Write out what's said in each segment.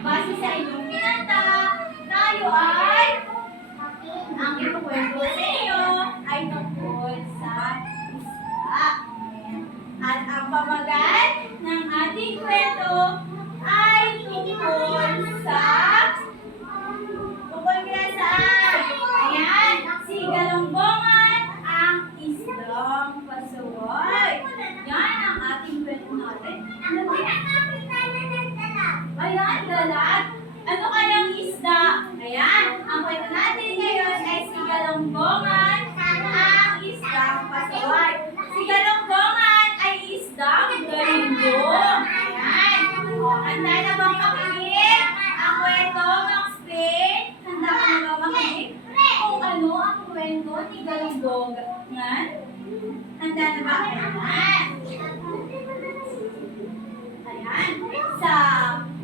base sa inyong pinanta, tayo ay ang ikukwento sa inyo ay tungkol sa isda. At ang pamagat ng ating kwento ay tungkol sa saan? Ayan, si Galungbongan ang isdang pasaway. Yan ang ating kwento natin. Ayan, dalat. Ano kayang isda? Ayan, ang kwento natin ngayon ay si Galungbongan ang isdang pasaway. Si Galungbongan ay isdang galunggong. Ayan. Handa na bang makinig? Ang kwento, Max Payne? Handa ka na bang makinig? Kung ano ang kwento ni Galungbongan? Handa na ba? Ayan. Ayan. Sa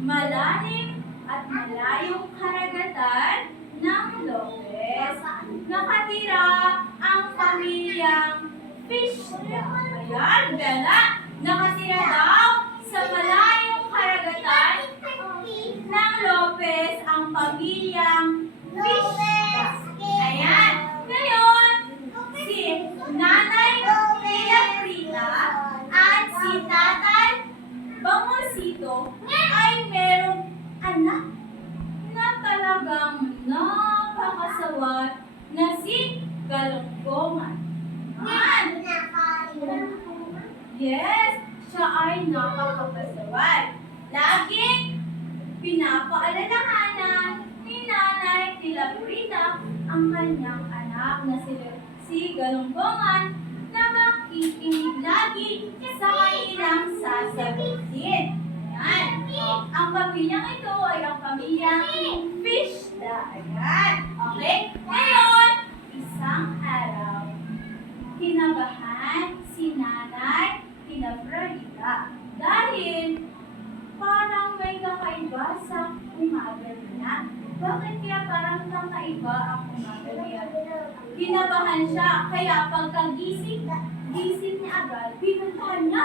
malalim at malayong karagatan ng Lopez, nakatira ang pamilyang Fishda. Ayan, gala. Nakatira daw sa malayong karagatan ng Lopez ang pamilyang Fishda. Ayan. Ngayon, si Nanay Rita at si Tatay Bangosito ay merong anak na talagang napakasaway na si Galungbongan. Yes, siya ay napakapasaway. Laging pinapaalalahanan ni Nanay Rita ang kanyang anak na si Galungbongan na makikinig lagi sa kanilang sasabihin. Ayan. Ang pamilyang ito ay ang pamilyang Fishda. Ayan. Okay? Ngayon, isang araw, kinabahan si Nanay Rita dahil parang may kakaiba sa umaga niya. Bakit kaya parang kakaiba ang umaga niya? Kinabahan siya, kaya pagkagising niya agad, pinuntahan niya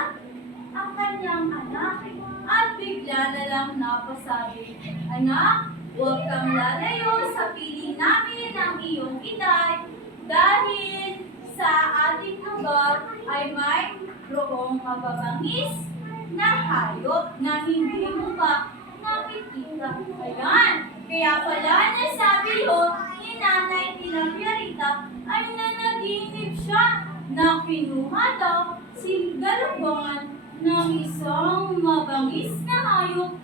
ang kanyang anak at bigla na lang napasabi, "Anak, huwag kang lalayo sa piling namin ng iyong itay dahil sa ating lugar ay mayroong mababangis na hayop na hindi mo pa nakikita." Ayan, kaya pala nasabi ni Nanay Rita ay nanaginip siya na kinuha daw si Galungbongan ng isang mabangis na hayop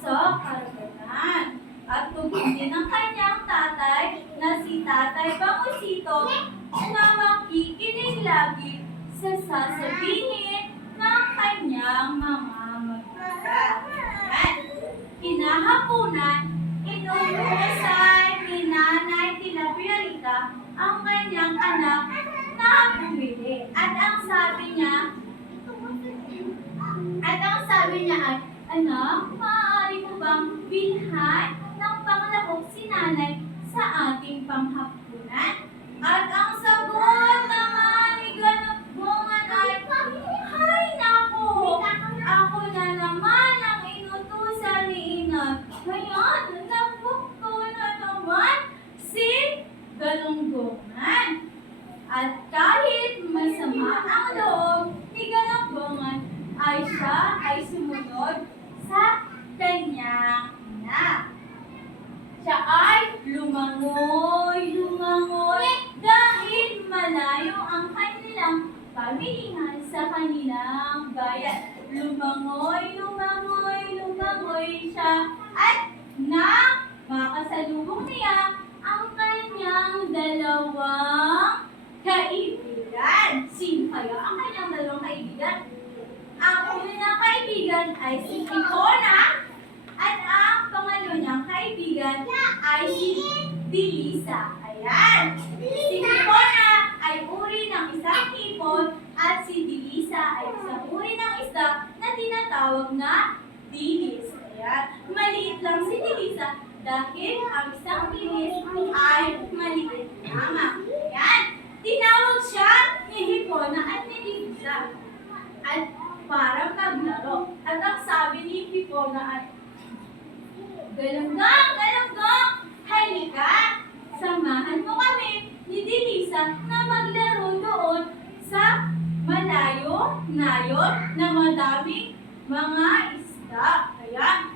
sa karagatan. At tugin din ng kanyang tatay na si Tatay Bangosito na makikinig lagi sa sasabihin ng kanyang mga magulang. Kinahapunan, inuusay ni Nanay Rita ang kanyang anak na bumili. At ang sabi niya ay, "Anak, maaari mo bang bilhan ng panglahok si nanay sa ating panghapunan?" At ang sagot naman ni Galungbongan ay, "Hay naku, ako na naman ang inutusan ni Ina." Ngayon, nabukto na naman si Galungbongan. At kahit masama ang loob ni Galungbongan, ay siya ay sumunod sa kanyang ina. Siya ay lumangoy dahil malayo ang kanilang pamilihan sa kanilang bayan. Lumangoy siya at nang makasalubong niya ang kanyang dalawang kaibigan. Sino kaya ang kanyang dalawang kaibigan? Ang unang kaibigan ay si Ipona at ang pangalo niyang kaibigan ay si Dilisa. Ayan. Si Ipona ay uri ng isang hipon at si Dilisa ay isang uri ng isda na tinatawag na dilis. Ayan. Maliit lang si Dilisa dahil ang isang dilis ay maliit lamang. Ayan. Tinawag siya ni Hipona at ni Dilisa at para maglaro. At ang sabi ni Hipona ay, Galunggong, galunggong, halika! Samahan mo kami ni Delisa na maglaro doon sa malayo nayon na madaming mga isda. Kaya,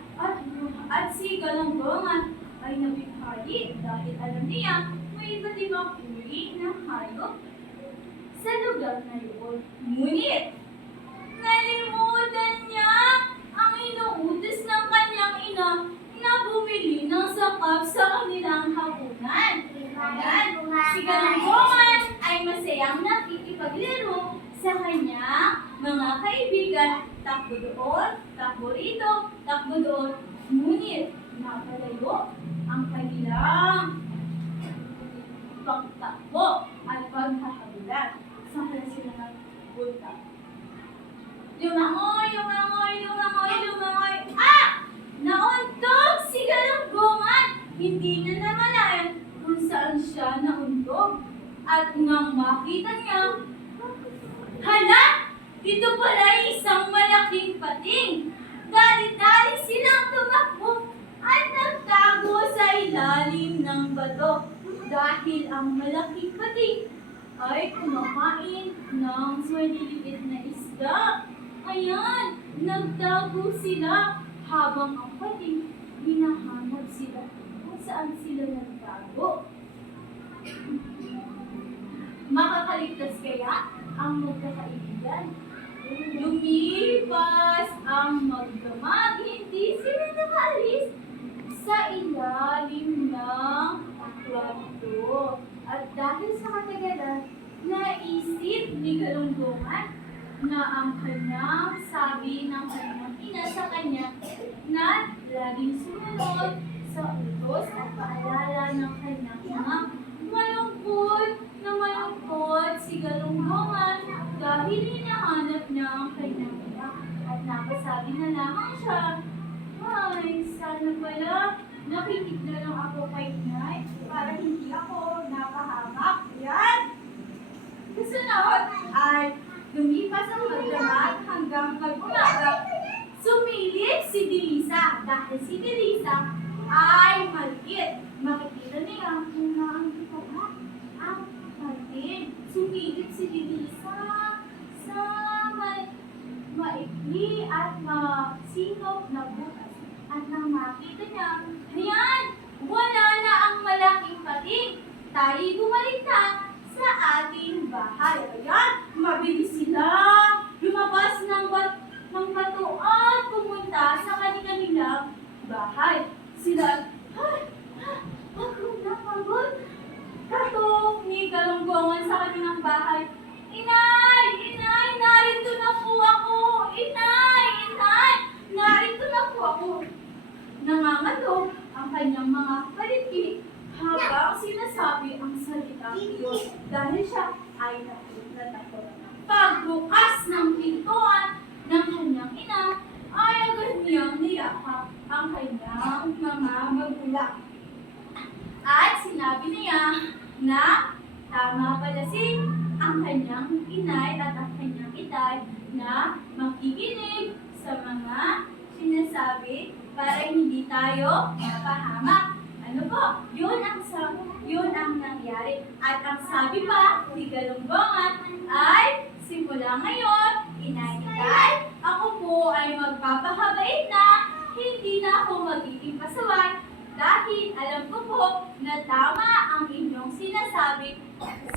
at si Galunggong ay nabighali dahil alam niya may iba't ibang uri ng hayop sa lugar na yun. Ngunit, nalimutan niya ang inuutos ng kanyang ina na bumili ng sakap sa kanilang hapunan. Ayan, si Galunggong ay masayang nakikipaglaro sa kanyang mga kaibigan. Takbo doon, takbo rito, takbo doon. Ngunit, napalayo ang kanilang pagtakbo at paghahabulan. Saan kaya sila nagpunta? Lumangoy, lumangoy, lumangoy, lumangoy. Nauntog si Galunggong. Hindi na namalayan kung saan siya nauntog. At nang makita niya, hala! Ito pala ay isang malaking pating. Dali-dali silang tumakbo at nagtago sa ilalim ng bato. Dahil ang malaking pating ay kumakain ng maliliit na isda. Ayan, nagtago sila habang ang pating hinahanap sila kung saan sila nagtago. Makakaligtas kaya ang magkakaibigan? Lumipas ang magdamag, hindi sila nakaalis sa ilalim ng kwarto. At dahil sa katagalan, naisip ni Galunggong na ang kanyang sabi ng kanyang ina sa kanya na laging sumunod sa utos at paalala ng kanyang ina. Malungkot si Galunggong dahil hinahanap niya ang kanyang ina at napasabi na lamang siya, ay, sana pala nakikita na lang ako kay inay para hindi ako napahamak. Yan! Kasunod ay lumipas ang magdamag hanggang pag-umaga. Sumilip si Delisa dahil si Delisa ay maliit. Makikita niya kung naandito ba ang pating. Sumilip si Delisa sa maikli at masinop na butas. At nang makita niya, ayan, wala na ang malaking pating. Tayo'y bumaliktad sa ating bahay. Ayan, mabilis sila lumabas ng bato at pumunta sa kanilang bahay. Sila, pagod na pagod. Katok ni Galunggong sa kanilang bahay. Inay! Inay! Narito na po ako! Inay! Inay! Narito na po ako! Nangangatog ang kanyang mga paliki habang sinasabi ang salita iyon dahil siya ay natakot. Pagbukas ng pintuan ng kanyang ina, ay agad niyang niyakap ang kanyang mga magulang. At sinabi niya na tama pala ang kanyang inay at ang kanyang itay na makikinig sa mga sinasabi para hindi tayo mapahamak. Ano po? Yun ang nangyari. At ang sabi pa ni Galunggong ay, simula ngayon, inay-itay, ako po ay magpapahabait na, hindi na ako magiging pasaway dahil alam ko po na tama ang inyong sinasabi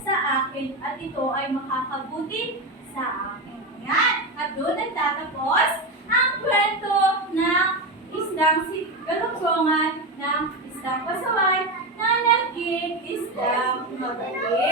sa akin at ito ay makakabuti sa akin. Yan. At doon nagtatapos ang kwento ng isdang si Galunggong na isdang pasaway na naging isdang mabait.